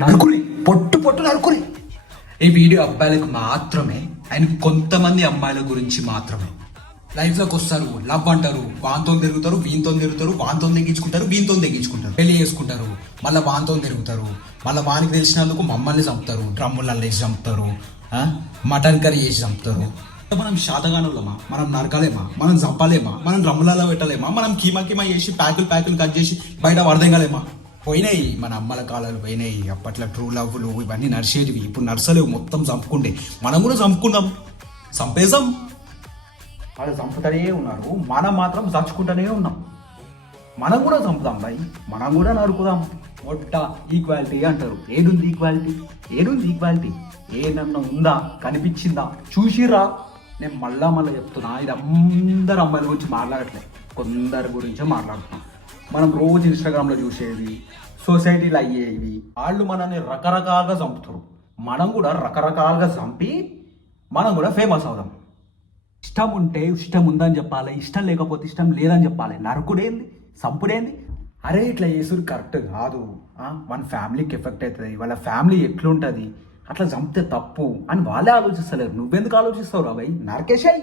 నరుకుని పొట్టు పొట్టు నరుకుని. ఈ వీడియో అబ్బాయిలకు మాత్రమే అండ్ కొంతమంది అమ్మాయిల గురించి మాత్రమే. లైఫ్లోకి వస్తారు, లవ్ అంటారు, వాంతో తిరుగుతారు, వీంతో తిరుగుతారు, వాంతో తెగించుకుంటారు, వీంతో తెగించుకుంటారు, పెళ్లి చేసుకుంటారు, మళ్ళీ వాంతో తిరుగుతారు, మళ్ళీ వానికి తెలిసినందుకు మమ్మల్ని చంపుతారు, డ్రమ్ములలో వేసి చంపుతారు, మటన్ కర్రీ చేసి చంపుతారు. మనం శాతగానులమా? మనం నరకలేమా? మనం చంపలేమా? మనం డ్రమ్ములలో పెట్టలేమా? మనం కీమా కీమా చేసి ప్యాకులు కట్ చేసి బయట వరదగలేమా? పోయినాయి మన అమ్మల కాలాలు, పోయినాయి. అప్పట్లో ట్రూ లవ్లు ఇవన్నీ నడిచేటివి, ఇప్పుడు నడసలేవు, మొత్తం చంపుకుంటే. మనం కూడా చంపుకున్నాం, చంపేసాం. వాళ్ళు చంపుతూనే ఉన్నారు, మనం మాత్రం చచ్చుకుంటూనే ఉన్నాం. మనం కూడా చంపుదాం భయ్, మనం కూడా నరుకుదాం. మొట్ట ఈక్వాలిటీ అంటారు. ఏడుంది ఈక్వాలిటీ? ఏడుంది ఈక్వాలిటీ? ఏదన్నా ఉందా? కనిపించిందా? చూసిరా? నేను మళ్ళా చెప్తున్నా, ఇది అందరు అమ్మాయిల గురించి మాట్లాడట్లేదు, కొందరి గురించే మాట్లాడుతున్నాం. మనం రోజు ఇన్స్టాగ్రామ్లో చూసేవి, సొసైటీలో అయ్యేవి, వాళ్ళు మనల్ని రకరకాలుగా చంపుతారు. మనం కూడా రకరకాలుగా చంపి మనం కూడా ఫేమస్ అవుదాం. ఇష్టం ఉంటే ఇష్టం ఉందని చెప్పాలి, ఇష్టం లేకపోతే ఇష్టం లేదని చెప్పాలి. నరకుడేంది, సంపుడేంది? అరే ఇట్లా చేసుడు కరెక్ట్ కాదు, మన ఫ్యామిలీకి ఎఫెక్ట్ అవుతుంది, వాళ్ళ ఫ్యామిలీ ఎట్లుంటుంది, అట్లా చంపితే తప్పు అని వాళ్ళే ఆలోచిస్తలేరు. నువ్వెందుకు ఆలోచిస్తావు రా భయ్? నరకేశాయి.